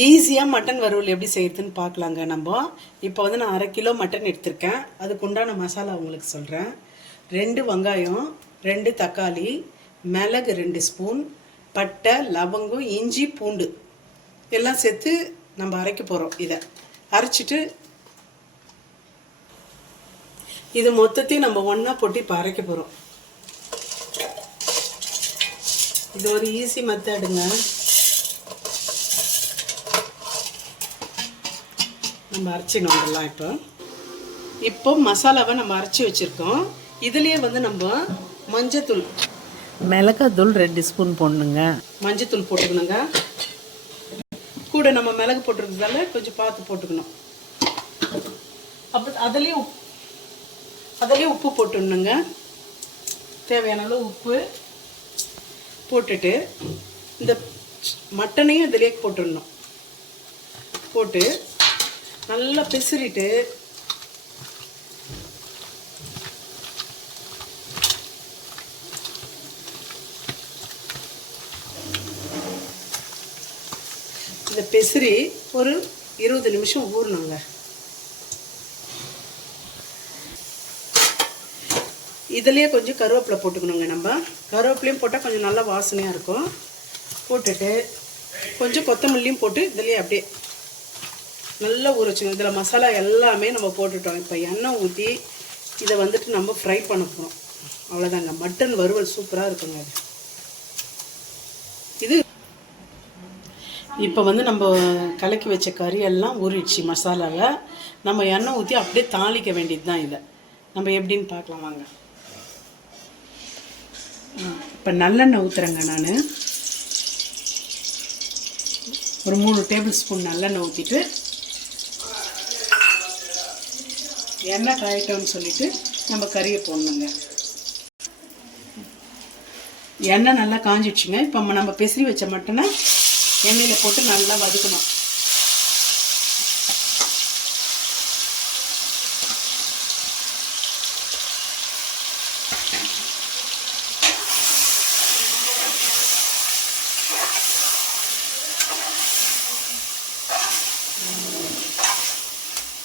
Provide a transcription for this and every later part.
ஈஸியாக மட்டன் வறுவல் எப்படி செய்யறதுன்னு பார்க்கலாங்க. நம்ம இப்போ வந்து நான் 1/2 கிலோ மட்டன் எடுத்திருக்கேன். அதுக்கு உண்டான மசாலா உங்களுக்கு சொல்கிறேன். 2 வெங்காயம், 2 தக்காளி, மிளகு 2 ஸ்பூன், பட்டை, லவங்கம், இஞ்சி, பூண்டு எல்லாம் சேர்த்து நம்ம அரைக்க போகிறோம். இதை அரைச்சிட்டு இது மொத்தத்தையும் நம்ம ஒன்றா போட்டு இப்போ அரைக்க போகிறோம். இது ஒரு ஈஸி மெத்தடுங்க. நம்ம அரைச்சிக்கணும் இதெல்லாம். இப்போ மசாலாவை நம்ம அரைச்சி வச்சுருக்கோம். இதுலேயே வந்து நம்ம மஞ்சத்தூள், மிளகாத்தூள் 2 ஸ்பூன் போடணுங்க. மஞ்சத்தூள் போட்டுக்கணுங்க. கூட நம்ம மிளகு போட்டுருக்கிறதால கொஞ்சம் பார்த்து போட்டுக்கணும். அப்போ அதுலேயே உப்பு போட்டுடணுங்க. தேவையான அளவு உப்பு போட்டுட்டு இந்த மட்டனையும் இதிலே போட்டுடணும். போட்டு நல்லா பிசிறிட்டு இந்த பெசரி ஒரு 20 நிமிஷம் ஊறணுங்க. இதுலேயே கொஞ்சம் கருவேப்பிலை போட்டுக்கணுங்க. நம்ம கருவேப்பிலையும் போட்டால் கொஞ்சம் நல்லா வாசனையாக இருக்கும். போட்டுட்டு கொஞ்சம் கொத்தமல்லியும் போட்டு இதுலேயே அப்படியே நல்லா ஊற வச்சுக்கணும். இதில் மசாலா எல்லாமே நம்ம போட்டுட்டோம். இப்போ எண்ணெய் ஊற்றி இதை வந்துட்டு நம்ம ஃப்ரை பண்ண போகிறோம். அவ்வளோதாங்க. மட்டன் வறுவல் சூப்பராக இருக்குங்க. அது இது இப்போ வந்து நம்ம கலக்கி வச்ச கறி எல்லாம் ஊறிடுச்சு மசாலாவில். நம்ம எண்ணெய் ஊற்றி அப்படியே தாளிக்க வேண்டியது தான். இதை நம்ம எப்படின்னு பார்க்கலாம் வாங்க. இப்போ நல்லெண்ணெய் ஊற்றுறேங்க. நான் ஒரு 3 டேபிள் ஸ்பூன் நல்லெண்ணெய் ஊற்றிட்டு எண்ணெய் காயிட்டோன்னு சொல்லிவிட்டு நம்ம கறியை போடணுங்க. எண்ணெய் நல்லா காஞ்சிடுச்சுங்க. இப்போ நம்ம பெசரி வச்ச மட்டனை எண்ணெயில் போட்டு நல்லா வதக்கணும்.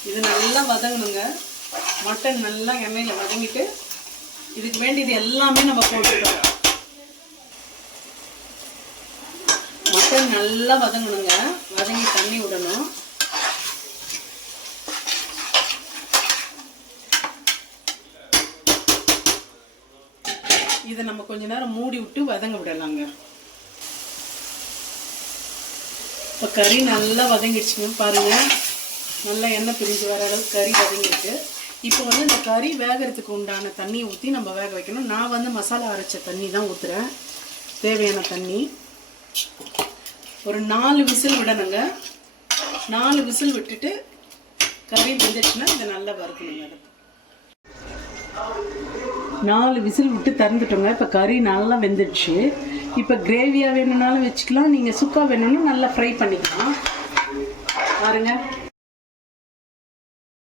இது நல்லா வதங்கணுங்க. மட்டன் நல்லா எண்ணெயில் வதங்கிட்டு இதுக்கு வேண்டியது எல்லாமே நம்ம போட்டுட்டோம். மட்டன் நல்லா வதங்கணுங்க. வதங்கி தண்ணி விடணும். இதை நம்ம கொஞ்ச நேரம் மூடி விட்டு வதங்க விடலாங்க. இப்போ கறி நல்லா வதங்கிடுச்சுங்க. பாருங்கள், நல்லா எண்ணெய் பிரிஞ்சு வர அளவுக்கு கறி வதங்கிருக்கு. இப்போ வந்து இந்த கறி வேகிறதுக்கு உண்டான தண்ணியை ஊற்றி நம்ம வேக வைக்கணும். நான் வந்து மசாலா அரைச்ச தண்ணி தான் ஊற்றுறேன். தேவையான தண்ணி ஒரு 4 விசில் விடணுங்க. 4 விசில் விட்டுட்டு கறி வெந்துடுச்சுன்னா இதை நல்லா வறுக்கணுங்க. 4 விசில் விட்டு திறந்துட்டோங்க. இப்போ கறி நல்லா வெந்துடுச்சு. இப்போ கிரேவியாக வேணும்னாலும் வச்சுக்கலாம். நீங்கள் சுக்கா வேணும்னா நல்லா ஃப்ரை பண்ணிக்கலாம். பாருங்கள்,